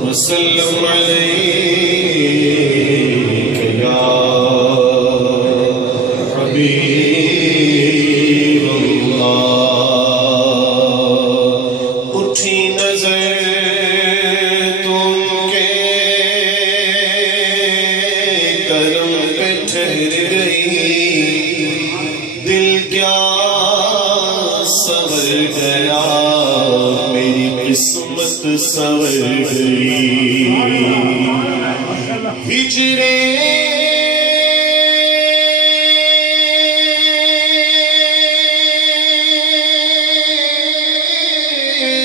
وسلم عليك يا حبيب الله اٹھی نظر تم کے کرم پہ ٹھہر گئی دل کیا سنور گیا میری قسمت سنور گئی ہجرے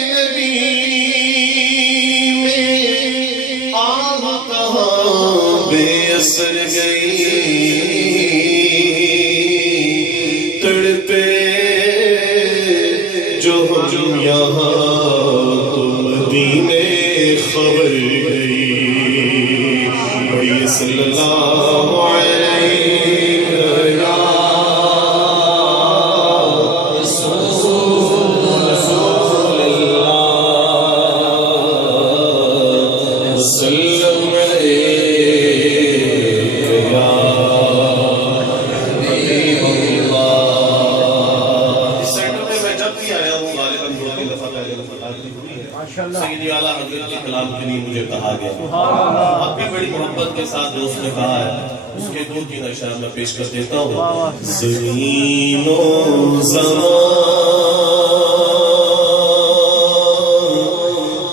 نبی میں آہ کہاں بے اثر گئی تڑپے جو ہم یہاں تو مدینے خبر گئی بڑی صلی اللہ علیہ یا رسول اللہ وسلم علیہ یا حبیب اللہ اس سینٹر میں جب بھی آیا ہوں غالباً دو تین دفعہ پہلے ملاقات ہوئی ہے سیدی اعلیٰ حضرت کے کلام کے لیے مجھے کہا گیا اب بھی بڑی محبت کے ساتھ دوست نے کہا ہے اس کے دو تین اشعار میں پیش کر دیتا ہوں زمین و زمان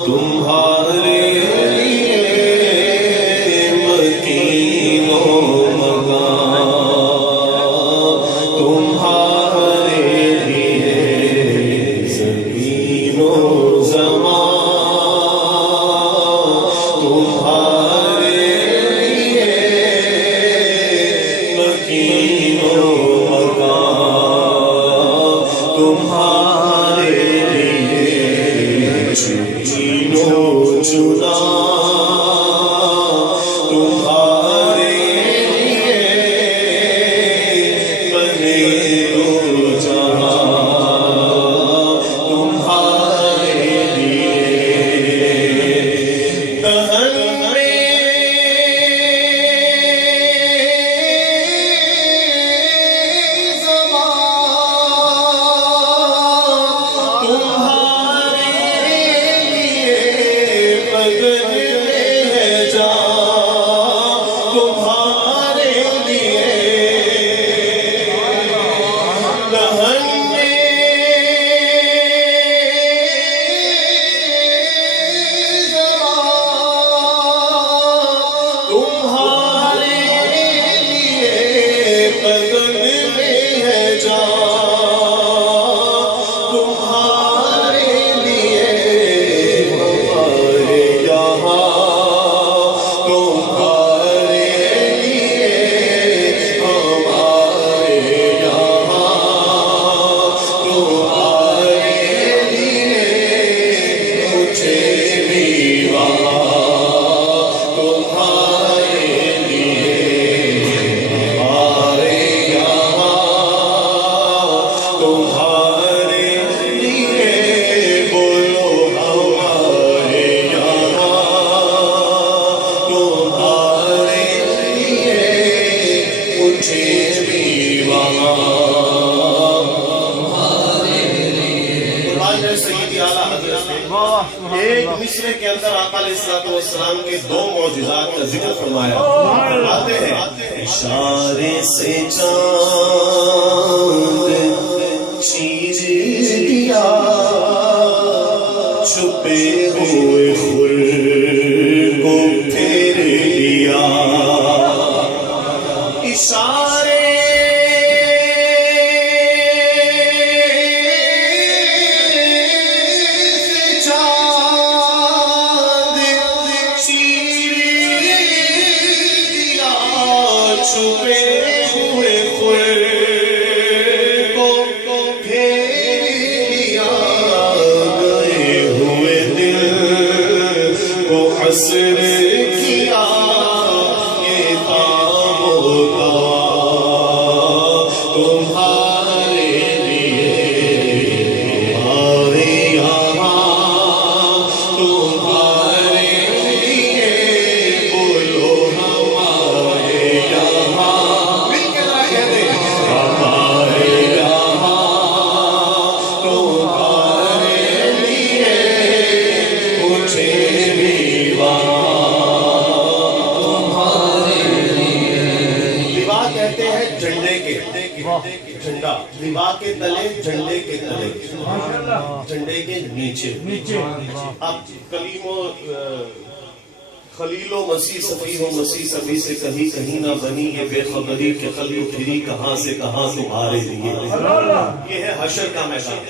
تمہارے مکین و مکان تمہارے لیے زمین و زمان تمہارے لیے مکین و مکان تمہارے لیے چین و چنا تمہارے لیے بنے دو جہاں تمہارے لیے دہن میں زمان تمہارے لیے بدن میں ہے جان تمہارے لیے دہن میں زمان تمہارے لیے بدن میں ہے جان تمہارے لیے ہمارے یہاں تمہارے لیے ہمارے یہاں تمہارے لیے مجھے بھی وہاں تمہارے لیے ہمارے یہاں تمہارے لیے بولو ہمارے یہاں تمہارے لیے مجھے بھی وہاں سیدی اعلیٰ حضرت نے ایک مصرے کے اندر آقا علیہ السلام کے دو معجزات کا ذکر فرمایا فرماتے ہیں اشارے سے چاند چیر دیا چھپے ہوئے خور کو پھیر لیا اشارے چھپے ہوئے خور کو پھیر لیا گئے ہوئے دل کو حسر کیا یہ کام ہوتا تمہارے لیے اتباع کے تلے، جھنڈے کے تلے، جھنڈے کے نیچے. اب کلیم و خلیل و مسیح صفی و مسیح سبھی سے کہیں نہ بنی یہ بے خبری کہ خلق پھری کہاں سے کہاں تمہارے لیے. یہ ہے حشر کا میدان.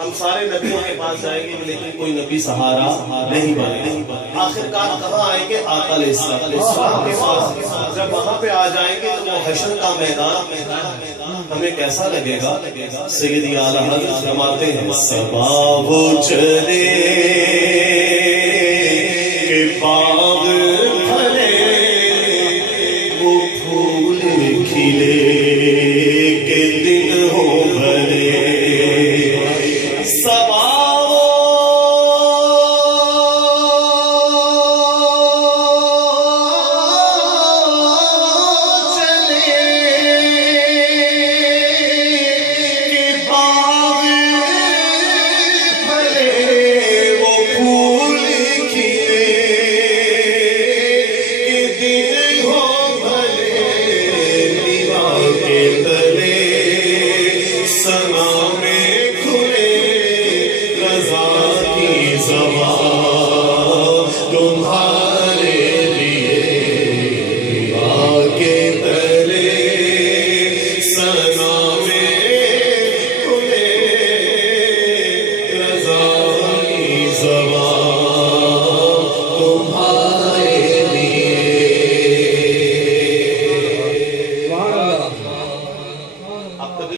ہم سارے نبیوں کے پاس جائیں گے لیکن کوئی نبی سہارا نہیں بنے. آخرکار کہاں آئیں گے؟ آقا علیہ السلام کے پاس. جب وہاں پہ آ جائیں گے تو وہ حشر کا میدان ہمیں کیسا لگے گا؟ سیدی اعلیٰ حضرت فرماتے ہیں سبا وہ چلے کے پاس